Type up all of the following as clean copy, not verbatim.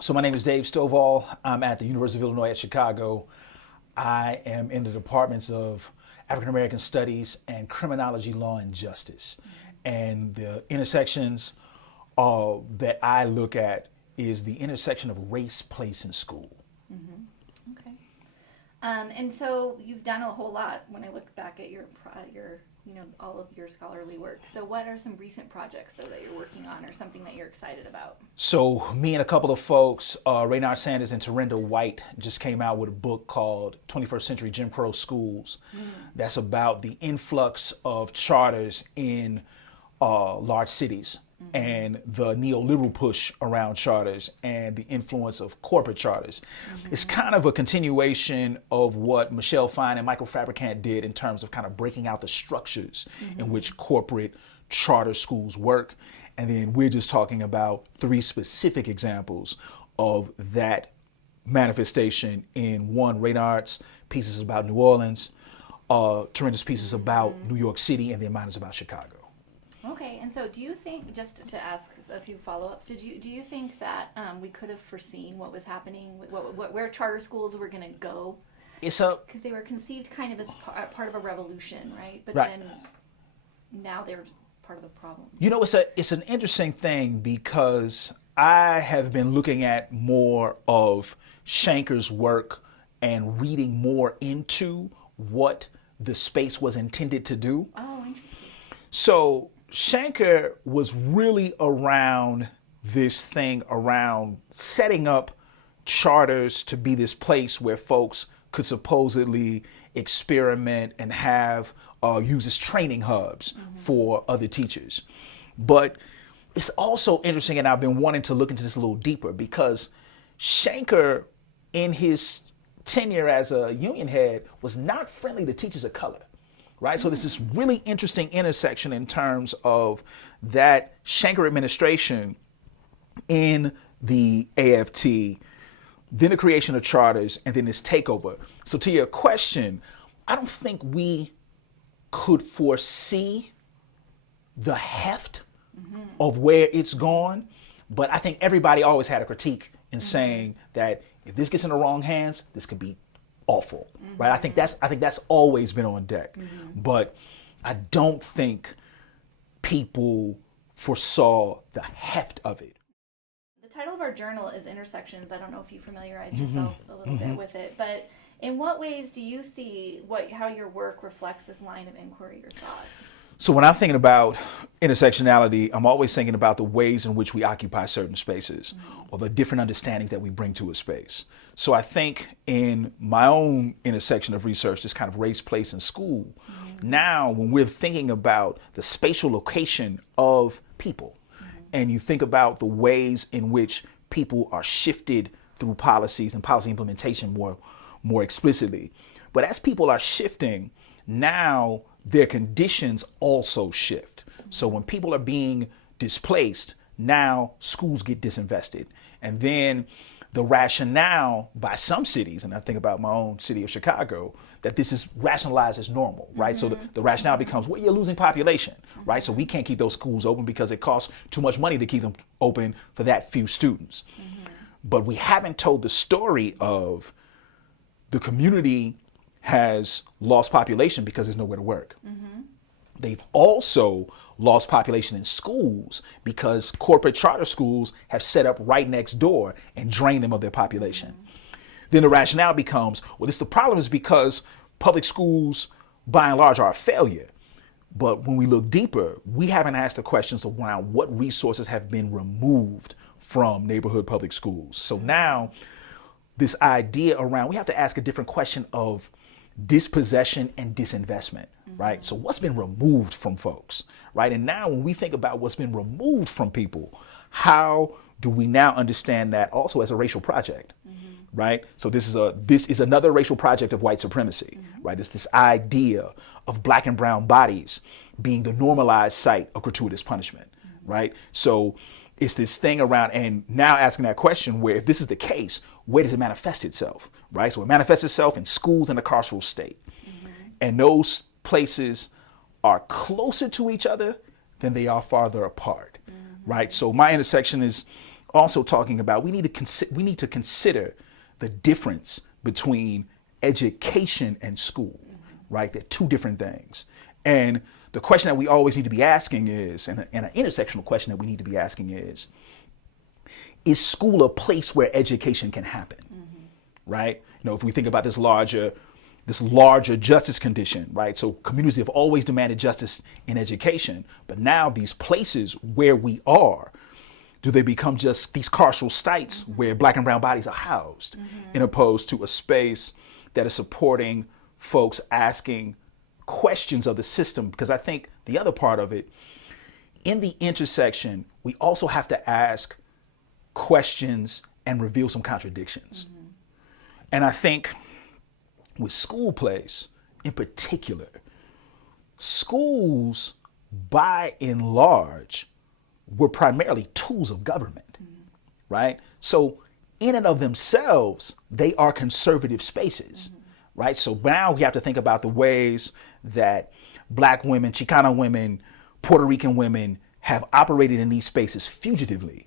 So my name is Dave Stovall. I'm at the University of Illinois at Chicago. I am in the departments of African American Studies and Criminology, Law, and Justice. And the intersections that I look at is the intersection of race, place, and school. Okay. And so you've done a whole lot when I look back at your all of your scholarly work. So what are some recent projects though that you're working on, or something that you're excited about? So me and a couple of folks, Raynard Sanders and Tarenda White, just came out with a book called 21st Century Jim Crow Schools. That's about the influx of charters in large cities and the neoliberal push around charters and the influence of corporate charters. It's kind of a continuation of what Michelle Fine and Michael Fabricant did in terms of kind of breaking out the structures in which corporate charter schools work. And then we're just talking about three specific examples of that manifestation in one, Raynard's pieces about New Orleans, Tarenda's pieces about New York City, and then mine is about Chicago. Okay, and so do you think, just to ask a few follow-ups, do you think that we could have foreseen what was happening, where charter schools were going to go? Because they were conceived kind of as part of a revolution, right? But then now they're part of the problem. You know, it's an interesting thing because I have been looking at more of Shanker's work and reading more into what the space was intended to do. Oh, interesting. So Shanker was really around this thing around setting up charters to be this place where folks could supposedly experiment and have use as training hubs for other teachers. But it's also interesting, and I've been wanting to look into this a little deeper, because Shanker, in his tenure as a union head, was not friendly to teachers of color. Right, so there's this really interesting intersection in terms of that Shanker administration in the AFT, then the creation of charters, and then this takeover. So to your question, I don't think we could foresee the heft of where it's gone, but I think everybody always had a critique in saying that if this gets in the wrong hands, this could be awful, right? I think that's always been on deck, but I don't think people foresaw the heft of it. The title of our journal is Intersections. I don't know if you familiarize yourself a little bit with it, but in what ways do you see how your work reflects this line of inquiry or thought? So when I'm thinking about intersectionality, I'm always thinking about the ways in which we occupy certain spaces or the different understandings that we bring to a space. So I think in my own intersection of research, this kind of race, place, and school, now when we're thinking about the spatial location of people, and you think about the ways in which people are shifted through policies and policy implementation more explicitly. But as people are shifting, now their conditions also shift. So when people are being displaced, now schools get disinvested. And then the rationale by some cities, and I think about my own city of Chicago, that this is rationalized as normal, right? So the rationale becomes, well, you're losing population, right? So we can't keep those schools open because it costs too much money to keep them open for that few students. But we haven't told the story of the community has lost population because there's nowhere to work. They've also lost population in schools because corporate charter schools have set up right next door and drained them of their population. Then the rationale becomes, well, the problem is because public schools, by and large, are a failure. But when we look deeper, we haven't asked the questions around what resources have been removed from neighborhood public schools. So now this idea around, we have to ask a different question of dispossession and disinvestment, right? So what's been removed from folks, right? And now when we think about what's been removed from people, how do we now understand that also as a racial project, right? So this is another racial project of white supremacy, right? It's this idea of black and brown bodies being the normalized site of gratuitous punishment, right? So it's this thing around, and now asking that question where if this is the case, where does it manifest itself, right? So it manifests itself in schools and the carceral state. And those places are closer to each other than they are farther apart, right? So my intersection is also talking about we need to consider the difference between education and school, right? They're two different things. And the question that we always need to be asking is, and an intersectional question that we need to be asking is school a place where education can happen, right? If we think about this larger justice condition, right? So communities have always demanded justice in education, but now these places where we are, do they become just these carceral sites where Black and brown bodies are housed, in opposed to a space that is supporting folks asking questions of the system? Because I think the other part of it, in the intersection, we also have to ask questions and reveal some contradictions. And I think with school place in particular, schools by and large were primarily tools of government, right? So in and of themselves, they are conservative spaces, right? So now we have to think about the ways that Black women, Chicana women, Puerto Rican women have operated in these spaces fugitively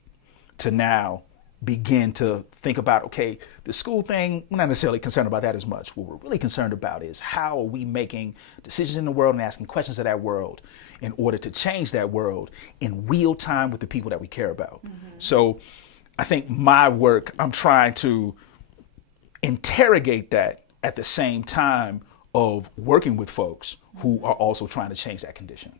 to now begin to think about, okay, the school thing, we're not necessarily concerned about that as much. What we're really concerned about is how are we making decisions in the world and asking questions of that world in order to change that world in real time with the people that we care about. So I think my work, I'm trying to interrogate that at the same time of working with folks who are also trying to change that condition.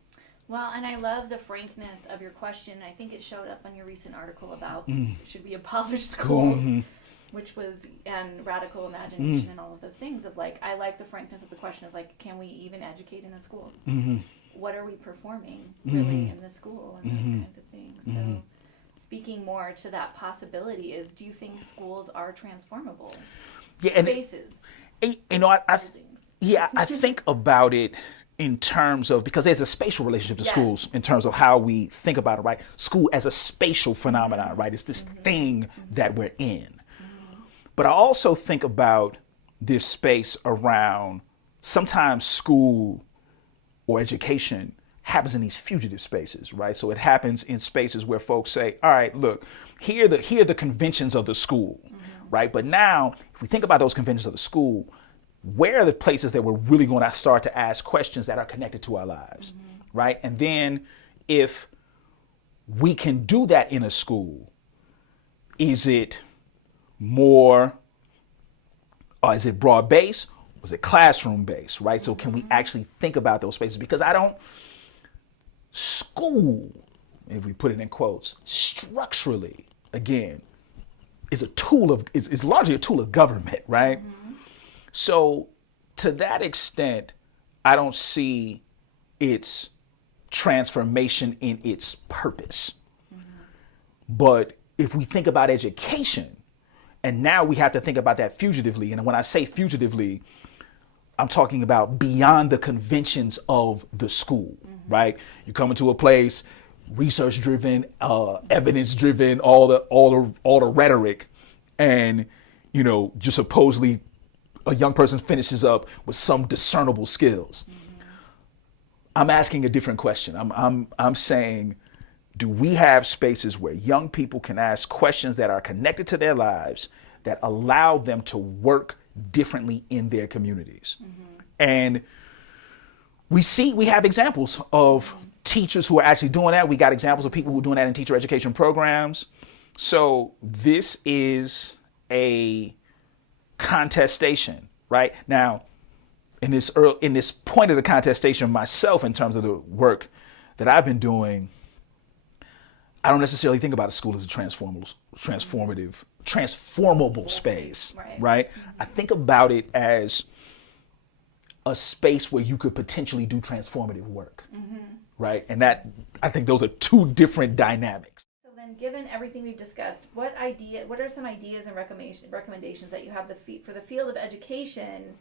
Well, and I love the frankness of your question. I think it showed up on your recent article about should we abolish schools, which was, and radical imagination and all of those things of like, I like the frankness of the question is like, can we even educate in a school? What are we performing really in the school and those kinds of things? So speaking more to that possibility is, do you think schools are transformable? Yeah, and spaces? I think about it in terms of, because there's a spatial relationship to schools in terms of how we think about it, right? School as a spatial phenomenon, right? It's this thing that we're in. But I also think about this space around sometimes school or education happens in these fugitive spaces, right? So it happens in spaces where folks say, all right, look, here are the conventions of the school, right? But now, if we think about those conventions of the school, where are the places that we're really going to start to ask questions that are connected to our lives, right? And then if we can do that in a school, is it more, is it broad based, or is it classroom based, right? So can we actually think about those spaces? Because school, if we put it in quotes, structurally, again, is largely a tool of government, right? So to that extent, I don't see its transformation in its purpose. But if we think about education, and now we have to think about that fugitively, and when I say fugitively, I'm talking about beyond the conventions of the school, right? You come into a place, research-driven, evidence-driven, all the rhetoric, and just supposedly a young person finishes up with some discernible skills. I'm asking a different question. I'm saying, do we have spaces where young people can ask questions that are connected to their lives that allow them to work differently in their communities? And we have examples of teachers who are actually doing that. We got examples of people who are doing that in teacher education programs. So this is a contestation, right? Now, in this point of the contestation myself, in terms of the work that I've been doing, I don't necessarily think about a school as a transformable space, right? I think about it as a space where you could potentially do transformative work, right? And that, I think those are two different dynamics. So then, given everything we've discussed, what are some ideas and recommendations that you have for the field of education,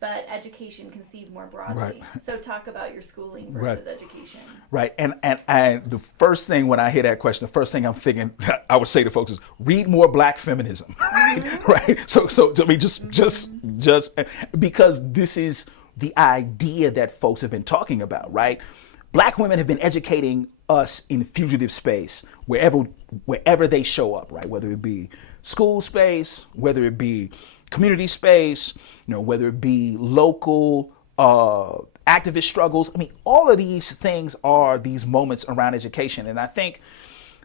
but education conceived more broadly? Right. So talk about your schooling versus education. Right. And the first thing when I hear that question, the first thing I'm thinking I would say to folks is read more Black feminism, right? So I mean, just because this is the idea that folks have been talking about, right? Black women have been educating us in fugitive space wherever they show up, right? Whether it be school space, whether it be community space, whether it be local activist struggles. I mean, all of these things are these moments around education. And I think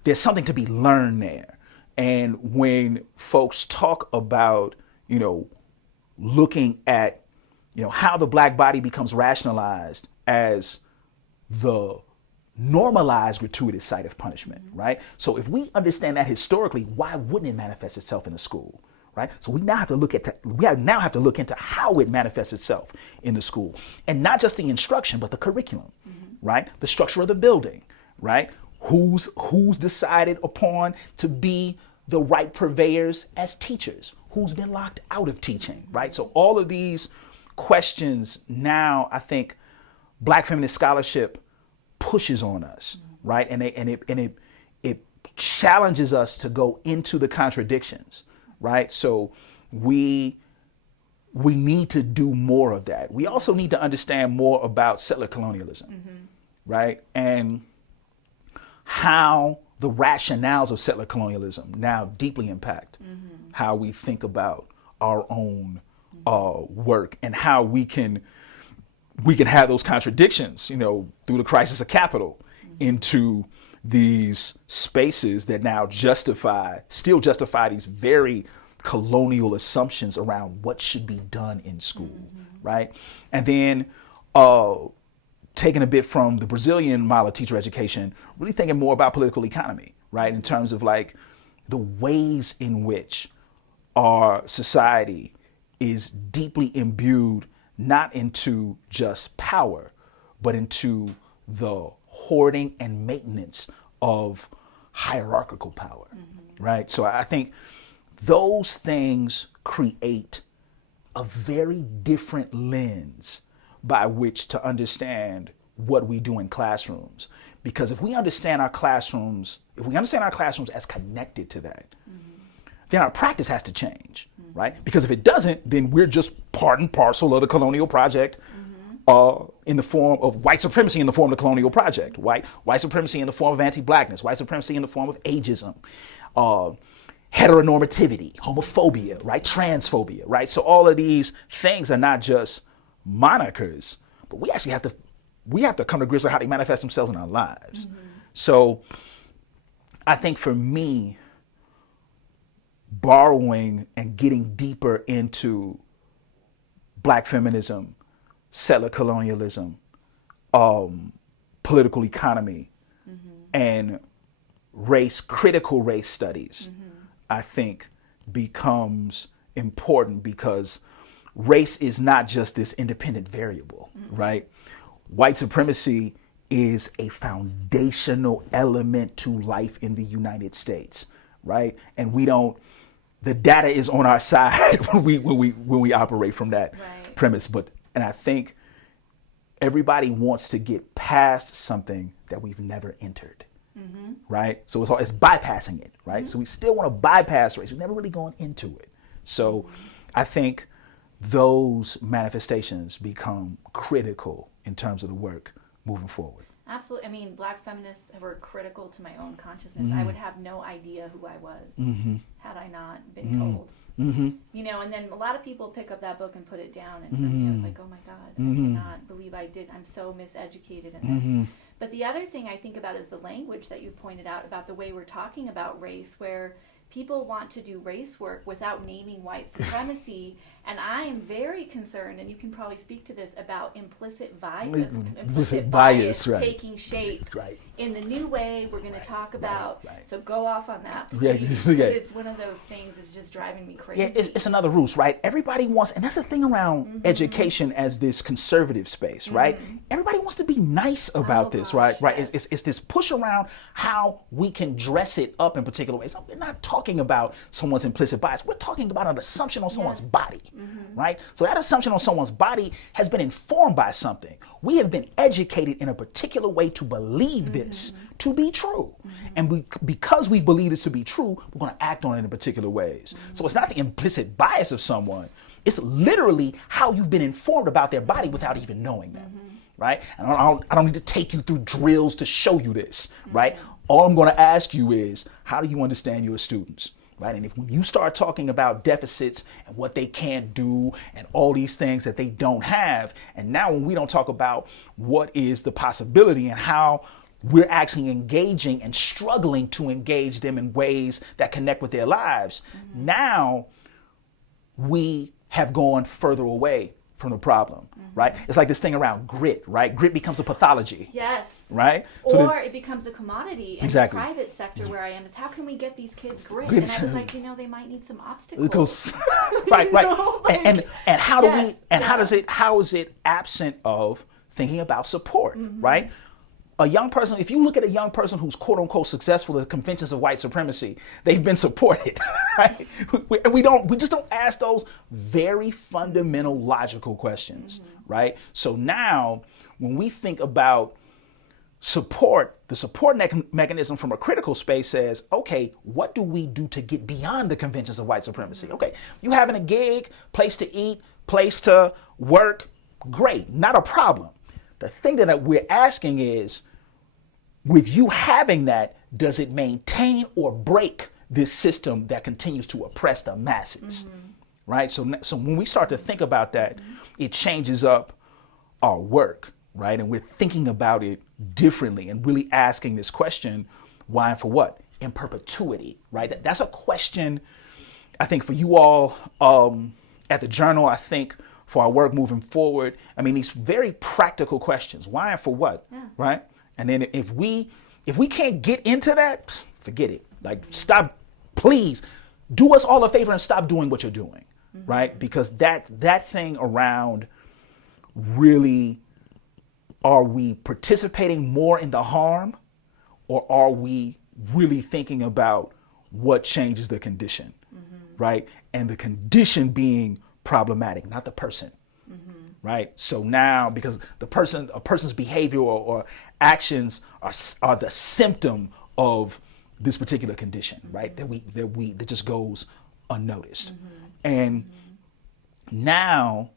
there's something to be learned there. And when folks talk about, looking at, how the Black body becomes rationalized as the normalized gratuitous site of punishment, right? So if we understand that historically, why wouldn't it manifest itself in the school, right? So we now have to look into how it manifests itself in the school, and not just the instruction, but the curriculum, right? The structure of the building, right? Who's decided upon to be the right purveyors as teachers? Who's been locked out of teaching, right? So all of these questions now, I think Black feminist scholarship pushes on us, right? And it challenges us to go into the contradictions, right? So we need to do more of that. We also need to understand more about settler colonialism, right? And how the rationales of settler colonialism now deeply impact how we think about our own work, and how we can have those contradictions, through the crisis of capital, into these spaces that now still justify these very colonial assumptions around what should be done in school, right? And then taking a bit from the Brazilian model of teacher education, really thinking more about political economy, right? In terms of like the ways in which our society is deeply imbued, not into just power, but into the hoarding and maintenance of hierarchical power, right? So I think those things create a very different lens by which to understand what we do in classrooms. Because if we understand our classrooms as connected to that, then our practice has to change, right? Because if it doesn't, then we're just part and parcel of the colonial project, in the form of white supremacy, in the form of the colonial project, white supremacy in the form of anti-blackness, white supremacy in the form of ageism, heteronormativity, homophobia, right? Transphobia, right? So all of these things are not just monikers, but we actually have to come to grips with how they manifest themselves in our lives. So I think for me, borrowing and getting deeper into Black feminism, settler colonialism, political economy, and critical race studies, I think becomes important, because race is not just this independent variable, right? White supremacy is a foundational element to life in the United States, right? And the data is on our side when we operate from that premise. And I think everybody wants to get past something that we've never entered, right? So it's bypassing it, right? So we still want to bypass race. We've never really gone into it. So I think those manifestations become critical in terms of the work moving forward. Absolutely. I mean, Black feminists were critical to my own consciousness. I would have no idea who I was had I not been told. And then a lot of people pick up that book and put it down, and for me, I was like, oh my God, I cannot believe I'm so miseducated in this. But the other thing I think about is the language that you pointed out about the way we're talking about race, where people want to do race work without naming white supremacy. And I am very concerned, and you can probably speak to this, about implicit bias right. taking shape in the new way we're going to talk about. So go off on that, Yeah, please. It's one of those things that's just driving me crazy. Yeah, it's another roost, right? Everybody wants, and that's the thing around education as this conservative space, right? Everybody wants to be nice about this, right? Yes. It's this push around how we can dress it up in particular ways. We're not talking about someone's implicit bias. We're talking about an assumption on someone's body. Right? So that assumption on someone's body has been informed by something. We have been educated in a particular way to believe this to be true. And because we believe this to be true, we're going to act on it in particular ways. So it's not the implicit bias of someone. It's literally how you've been informed about their body without even knowing them. right? And I don't need to take you through drills to show you this, right? All I'm going to ask you is, how do you understand your students, right? And if when you start talking about deficits and what they can't do and all these things that they don't have, and now when we don't talk about what is the possibility and how we're actually engaging and struggling to engage them in ways that connect with their lives, now we have gone further away from the problem, right? It's like this thing around grit, right? Grit becomes a pathology. Yes. Right? Or it becomes a commodity in exactly. the private sector where I am. Is how can we get these kids grit? And I was like, they might need some obstacles. Right. And how do we? And how is it absent of thinking about support? Right? A young person, if you look at a young person who's quote unquote successful at the conventions of white supremacy, they've been supported, right? We just don't ask those very fundamental logical questions, right? So now when we think about support, the support mechanism from a critical space says, okay, what do we do to get beyond the conventions of white supremacy? Okay, you having a gig, place to eat, place to work, great, not a problem. The thing that we're asking is, with you having that, does it maintain or break this system that continues to oppress the masses, right? So when we start to think about that, it changes up our work, right? And we're thinking about it differently and really asking this question, why and for what? In perpetuity, right? That's a question, I think, for you all at the Journal, I think, for our work moving forward. I mean, these very practical questions, why and for what, right? And then if we can't get into that, forget it. Like, stop, please do us all a favor and stop doing what you're doing, right? Because that thing around really, are we participating more in the harm, or are we really thinking about what changes the condition, right? And the condition being problematic, not the person, right? So now, because a person's behavior or actions are the symptom of this particular condition, right? That just goes unnoticed. And now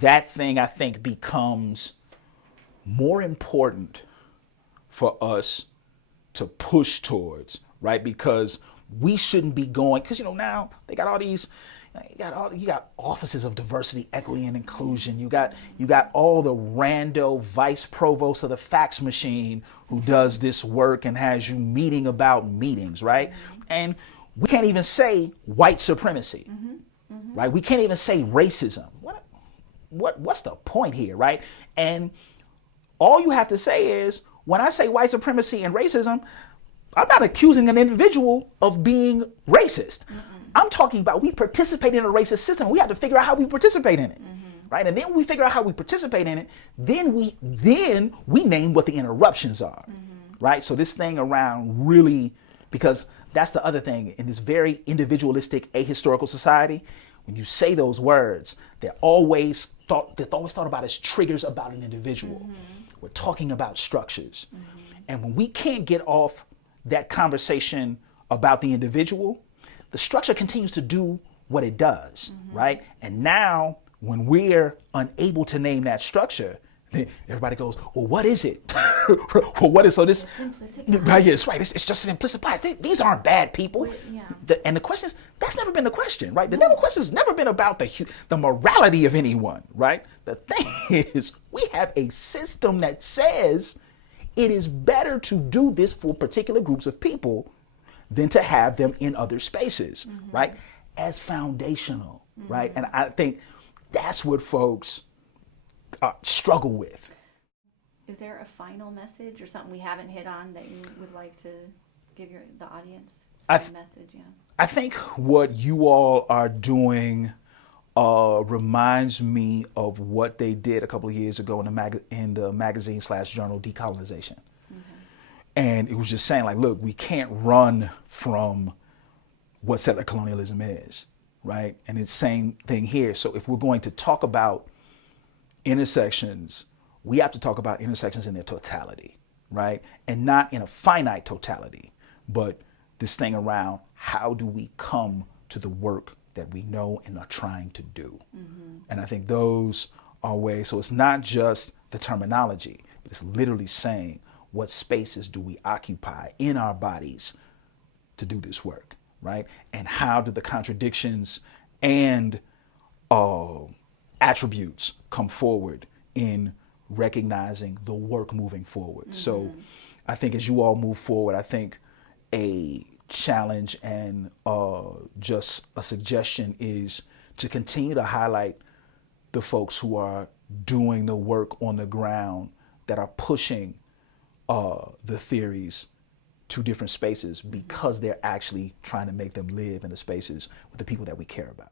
that thing, I think, becomes more important for us to push towards, right? Because we shouldn't be going, because now they got all these, you got offices of diversity, equity, and inclusion. You got all the rando vice provost of the fax machine who does this work and has you meeting about meetings, right? And we can't even say white supremacy, right? We can't even say racism. What's the point here, right? And all you have to say is, when I say white supremacy and racism, I'm not accusing an individual of being racist. I'm talking about we participate in a racist system. We have to figure out how we participate in it, right? And then when we figure out how we participate in it, then we name what the interruptions are, right? So this thing around really, because that's the other thing in this very individualistic, ahistorical society. When you say those words, they're always thought about as triggers about an individual. We're talking about structures, and when we can't get off that conversation about the individual, the structure continues to do what it does, right? And now, when we're unable to name that structure, then everybody goes, well, what is it? Well, what is, so this, right, yes, right, it's just an implicit bias. These aren't bad people. And the question is, that's never been the question, right? The question has never been about the morality of anyone, right? The thing is, we have a system that says it is better to do this for particular groups of people than to have them in other spaces, right? As foundational, right? And I think that's what folks struggle with. Is there a final message or something we haven't hit on that you would like to give the audience? Message, yeah. I think what you all are doing reminds me of what they did a couple of years ago in the magazine/journal Decolonization. And it was just saying, like, look, we can't run from what settler colonialism is, right? And it's the same thing here. So if we're going to talk about intersections, we have to talk about intersections in their totality, right? And not in a finite totality, but this thing around how do we come to the work that we know and are trying to do. And I think those are ways. So it's not just the terminology. It's literally saying, what spaces do we occupy in our bodies to do this work, right? And how do the contradictions and attributes come forward in recognizing the work moving forward. Mm-hmm. So I think as you all move forward, I think a challenge and just a suggestion is to continue to highlight the folks who are doing the work on the ground that are pushing the theories to different spaces because they're actually trying to make them live in the spaces with the people that we care about.